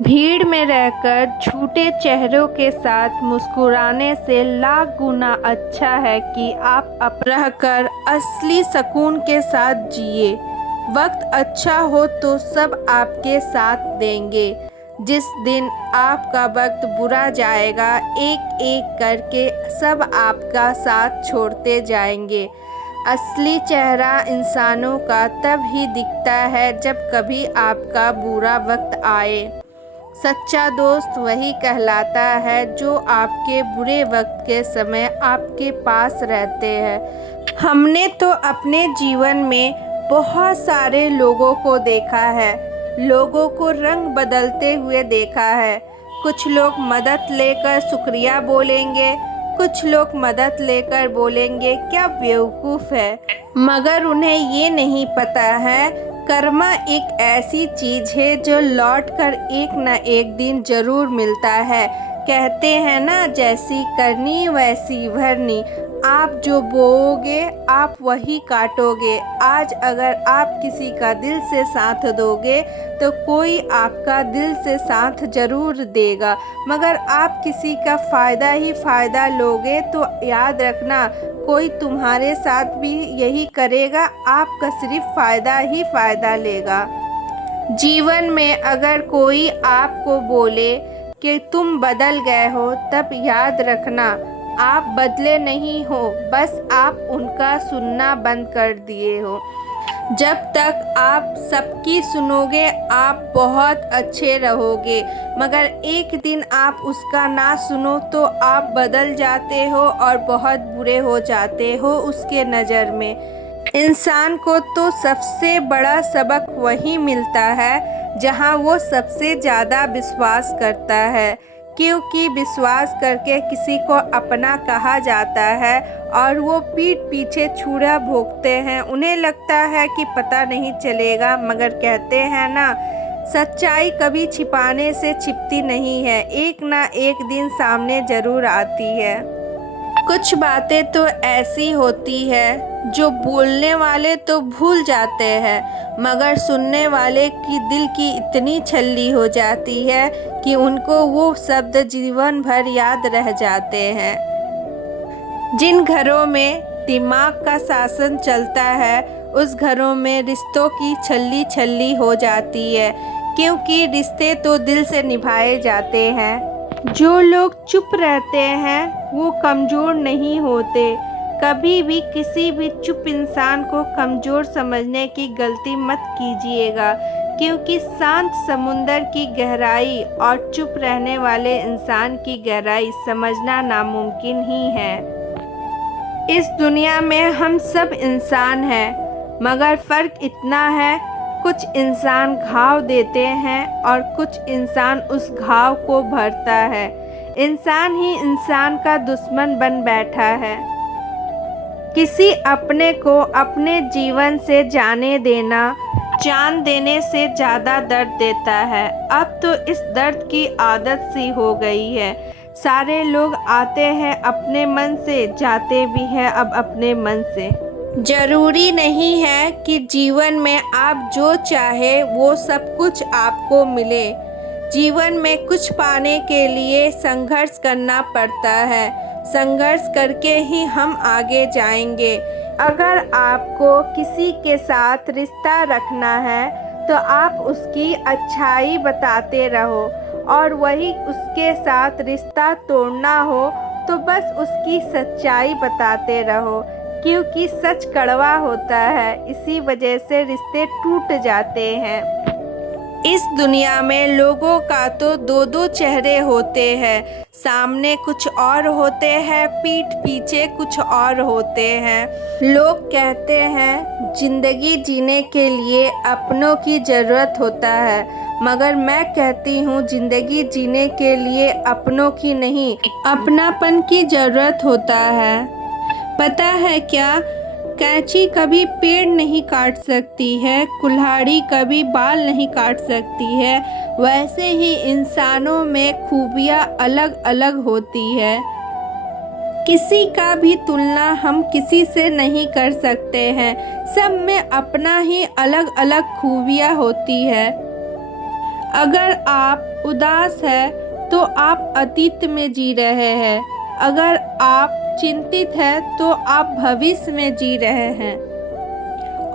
भीड़ में रहकर झूठे चेहरों के साथ मुस्कुराने से लाख गुना अच्छा है कि आप रहकर असली सुकून के साथ जिए। वक्त अच्छा हो तो सब आपके साथ देंगे। जिस दिन आपका वक्त बुरा जाएगा, एक एक करके सब आपका साथ छोड़ते जाएंगे। असली चेहरा इंसानों का तब ही दिखता है जब कभी आपका बुरा वक्त आए। सच्चा दोस्त वही कहलाता है जो आपके बुरे वक्त के समय आपके पास रहते हैं। हमने तो अपने जीवन में बहुत सारे लोगों को देखा है, लोगों को रंग बदलते हुए देखा है। कुछ लोग मदद लेकर शुक्रिया बोलेंगे, कुछ लोग मदद लेकर बोलेंगे क्या बेवकूफ़ है, मगर उन्हें ये नहीं पता है कर्मा एक ऐसी चीज़ है जो लौट कर एक न एक दिन ज़रूर मिलता है। कहते हैं ना, जैसी करनी वैसी भरनी। आप जो बोओगे आप वही काटोगे। आज अगर आप किसी का दिल से साथ दोगे तो कोई आपका दिल से साथ ज़रूर देगा, मगर आप किसी का फ़ायदा ही फ़ायदा लोगे तो याद रखना कोई तुम्हारे साथ भी यही करेगा, आपका सिर्फ फ़ायदा ही फ़ायदा लेगा। जीवन में अगर कोई आपको बोले कि तुम बदल गए हो, तब याद रखना आप बदले नहीं हो, बस आप उनका सुनना बंद कर दिए हो। जब तक आप सबकी सुनोगे आप बहुत अच्छे रहोगे, मगर एक दिन आप उसका ना सुनो तो आप बदल जाते हो और बहुत बुरे हो जाते हो उसके नज़र में। इंसान को तो सबसे बड़ा सबक वही मिलता है जहाँ वो सबसे ज़्यादा विश्वास करता है, क्योंकि विश्वास करके किसी को अपना कहा जाता है और वो पीठ पीछे छुरा भोंकते हैं। उन्हें लगता है कि पता नहीं चलेगा, मगर कहते हैं ना, सच्चाई कभी छिपाने से छिपती नहीं है, एक ना एक दिन सामने ज़रूर आती है। कुछ बातें तो ऐसी होती है जो बोलने वाले तो भूल जाते हैं, मगर सुनने वाले की दिल की इतनी छल्ली हो जाती है कि उनको वो शब्द जीवन भर याद रह जाते हैं। जिन घरों में दिमाग का शासन चलता है उस घरों में रिश्तों की छल्ली छल्ली हो जाती है, क्योंकि रिश्ते तो दिल से निभाए जाते हैं। जो लोग चुप रहते हैं वो कमज़ोर नहीं होते। कभी भी किसी भी चुप इंसान को कमज़ोर समझने की गलती मत कीजिएगा, क्योंकि शांत समुंदर की गहराई और चुप रहने वाले इंसान की गहराई समझना नामुमकिन ही है। इस दुनिया में हम सब इंसान हैं, मगर फ़र्क इतना है, कुछ इंसान घाव देते हैं और कुछ इंसान उस घाव को भरता है। इंसान ही इंसान का दुश्मन बन बैठा है। किसी अपने को अपने जीवन से जाने देना जान देने से ज़्यादा दर्द देता है। अब तो इस दर्द की आदत सी हो गई है। सारे लोग आते हैं अपने मन से, जाते भी हैं अब अपने मन से। ज़रूरी नहीं है कि जीवन में आप जो चाहे वो सब कुछ आपको मिले। जीवन में कुछ पाने के लिए संघर्ष करना पड़ता है। संघर्ष करके ही हम आगे जाएंगे। अगर आपको किसी के साथ रिश्ता रखना है तो आप उसकी अच्छाई बताते रहो, और वही उसके साथ रिश्ता तोड़ना हो तो बस उसकी सच्चाई बताते रहो, क्योंकि सच कड़वा होता है, इसी वजह से रिश्ते टूट जाते हैं। इस दुनिया में लोगों का तो दो दो चेहरे होते हैं, सामने कुछ और होते हैं, पीठ पीछे कुछ और होते हैं। लोग कहते हैं ज़िंदगी जीने के लिए अपनों की ज़रूरत होता है, मगर मैं कहती हूँ ज़िंदगी जीने के लिए अपनों की नहीं, अपनापन की ज़रूरत होता है। पता है क्या, कैंची कभी पेड़ नहीं काट सकती है, कुल्हाड़ी कभी बाल नहीं काट सकती है, वैसे ही इंसानों में खूबियाँ अलग अलग होती है। किसी का भी तुलना हम किसी से नहीं कर सकते हैं, सब में अपना ही अलग अलग खूबियाँ होती है। अगर आप उदास है तो आप अतीत में जी रहे हैं। अगर आप चिंतित है तो आप भविष्य में जी रहे हैं।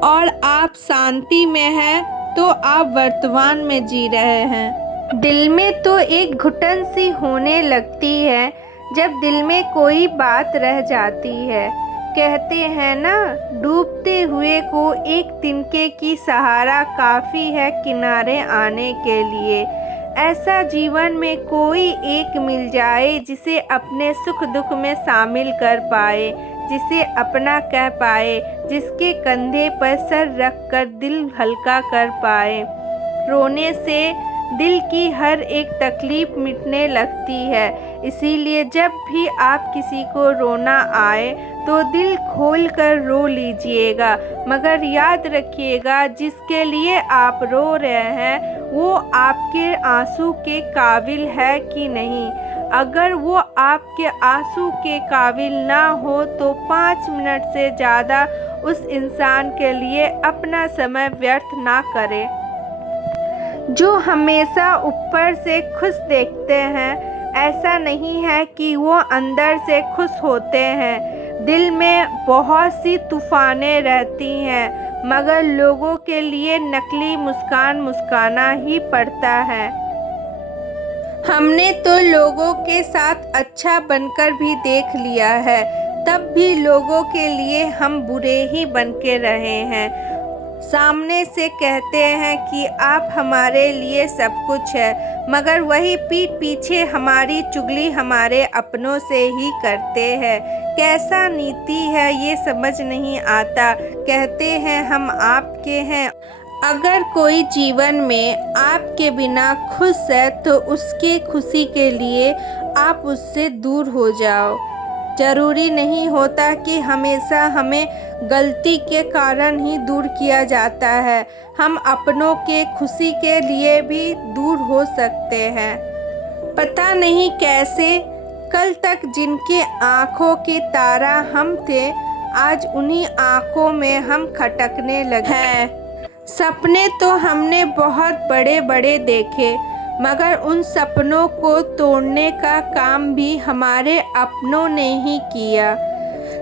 और आप शांति में हैं तो आप वर्तमान में जी रहे हैं। दिल में तो एक घुटन सी होने लगती है जब दिल में कोई बात रह जाती है। कहते हैं ना, डूबते हुए को एक तिनके की सहारा काफ़ी है किनारे आने के लिए। ऐसा जीवन में कोई एक मिल जाए जिसे अपने सुख दुख में शामिल कर पाए, जिसे अपना कह पाए, जिसके कंधे पर सर रख कर दिल हल्का कर पाए। रोने से दिल की हर एक तकलीफ मिटने लगती है। इसीलिए जब भी आप किसी को रोना आए तो दिल खोल कर रो लीजिएगा, मगर याद रखिएगा जिसके लिए आप रो रहे हैं वो आपके आंसू के काबिल है कि नहीं। अगर वो आपके आंसू के काबिल ना हो तो 5 मिनट से ज़्यादा उस इंसान के लिए अपना समय व्यर्थ ना करें। जो हमेशा ऊपर से खुश देखते हैं, ऐसा नहीं है कि वो अंदर से खुश होते हैं। दिल में बहुत सी तूफानें रहती हैं, मगर लोगों के लिए नकली मुस्कान मुस्काना ही पड़ता है। हमने तो लोगों के साथ अच्छा बनकर भी देख लिया है, तब भी लोगों के लिए हम बुरे ही बन के रहे हैं। सामने से कहते हैं कि आप हमारे लिए सब कुछ है, मगर वही पीठ पीछे हमारी चुगली हमारे अपनों से ही करते हैं। कैसा नीति है ये समझ नहीं आता। कहते हैं हम आपके हैं। अगर कोई जीवन में आपके बिना खुश है तो उसके खुशी के लिए आप उससे दूर हो जाओ। ज़रूरी नहीं होता कि हमेशा हमें गलती के कारण ही दूर किया जाता है। हम अपनों के खुशी के लिए भी दूर हो सकते हैं। पता नहीं कैसे कल तक जिनके आँखों की तारा हम थे, आज उन्हीं आँखों में हम खटकने लगे हैं। सपने तो हमने बहुत बड़े बड़े देखे, मगर उन सपनों को तोड़ने का काम भी हमारे अपनों ने ही किया।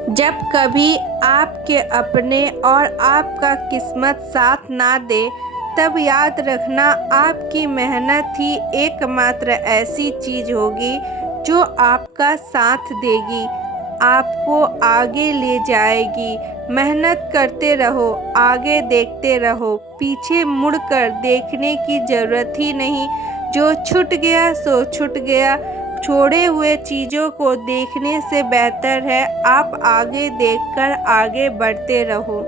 जब कभी आपके अपने और आपका किस्मत साथ ना दे, तब याद रखना आपकी मेहनत ही एकमात्र ऐसी चीज़ होगी जो आपका साथ देगी, आपको आगे ले जाएगी। मेहनत करते रहो, आगे देखते रहो, पीछे मुड़कर देखने की ज़रूरत ही नहीं। जो छूट गया सो छूट गया। छोड़े हुए चीज़ों को देखने से बेहतर है आप आगे देखकर आगे बढ़ते रहो।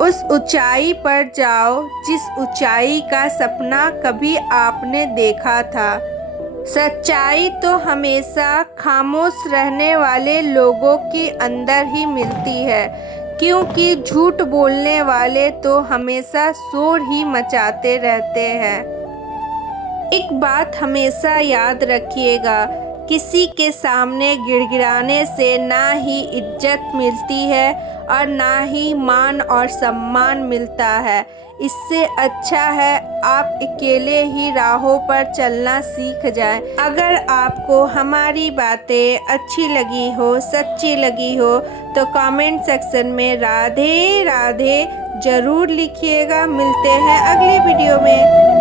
उस ऊंचाई पर जाओ जिस ऊंचाई का सपना कभी आपने देखा था। सच्चाई तो हमेशा खामोश रहने वाले लोगों के अंदर ही मिलती है, क्योंकि झूठ बोलने वाले तो हमेशा शोर ही मचाते रहते हैं। एक बात हमेशा याद रखिएगा, किसी के सामने गिड़गिड़ाने से ना ही इज्जत मिलती है और ना ही मान और सम्मान मिलता है। इससे अच्छा है आप अकेले ही राहों पर चलना सीख जाएं। अगर आपको हमारी बातें अच्छी लगी हो, सच्ची लगी हो, तो कमेंट सेक्शन में राधे राधे ज़रूर लिखिएगा। मिलते हैं अगले वीडियो में।